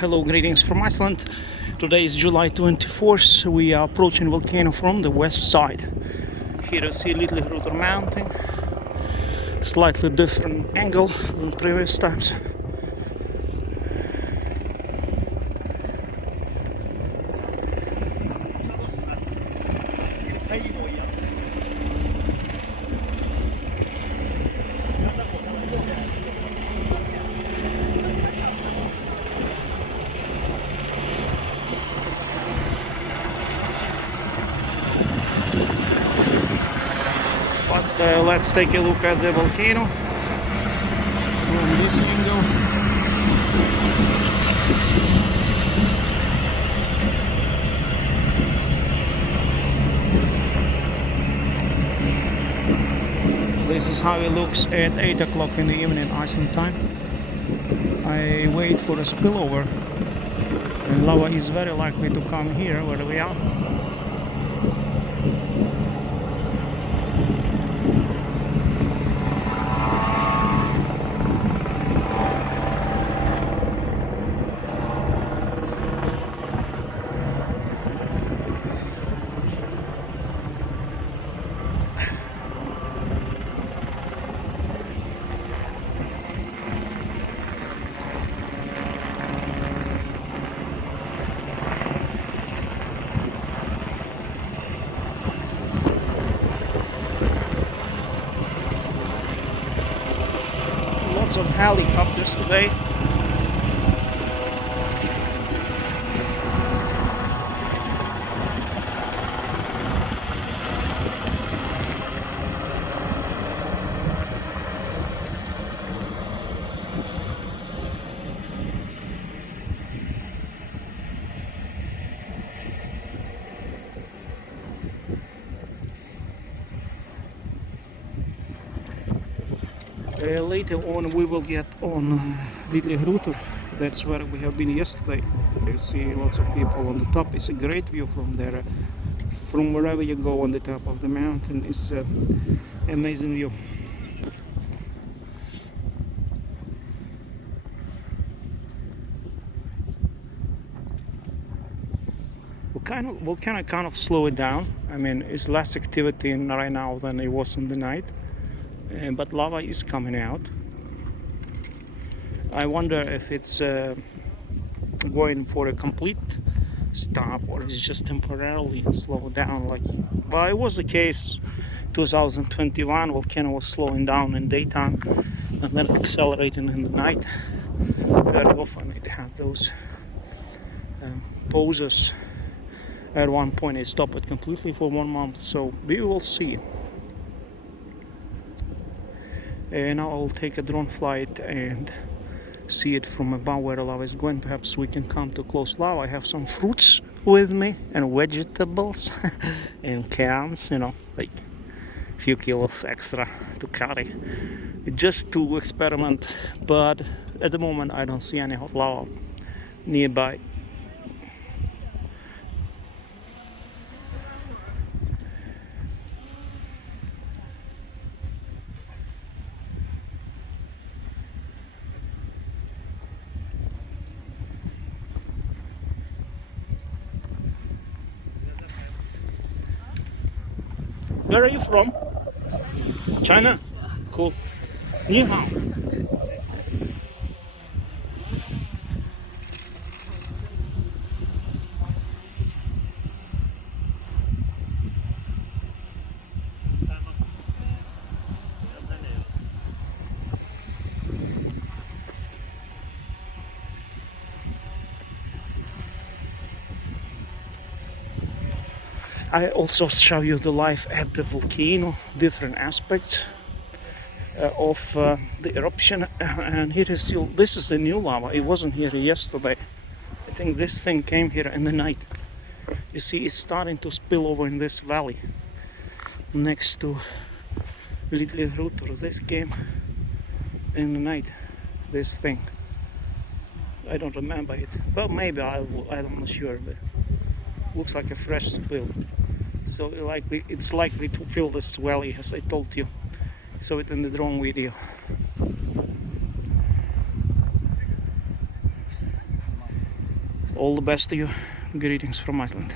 Hello, greetings from Iceland. Today is July 24th. We are approaching the volcano from the west side. Here you see Litlihrutur mountain. Slightly different angle than previous times. But let's take a look at the volcano from this angle. This is how it looks at 8 o'clock in the evening Iceland time. I wait for a spillover. Lava is very likely to come here where we are. Lots of helicopters today. Later on we will get on Litlihrutur. That's where we have been yesterday. You see lots of people on the top. It's a great view from there. From wherever you go on the top of the mountain, it's an amazing view. Volcano kind of slow it down. I mean, it's less activity right now than it was in the night. But lava is coming out. I wonder if it's going for a complete stop or it's just temporarily slowed down. Well, it was the case 2021. Volcano was slowing down in daytime and then accelerating in the night. Very often it had those pauses. At one point it stopped it completely for 1 month. So we will see. Now I'll take a drone flight and see it from above where the lava is going. Perhaps we can come to close lava. I have some fruits with me and vegetables and cans, like a few kilos extra to carry. Just to experiment, but at the moment I don't see any hot lava nearby. Where are you from? China? Cool. Ni hao. I also show you the life at the volcano, different aspects of the eruption. And here is still, this is the new lava. It wasn't here yesterday. I think this thing came here in the night. You see, it's starting to spill over in this valley next to Litlihrutur. This came in the night, this thing. I don't remember it, but maybe I'm not sure. But looks like a fresh spill. So it's likely to fill this valley, as I told you. Saw it in the drone video. All the best to you. Greetings from Iceland.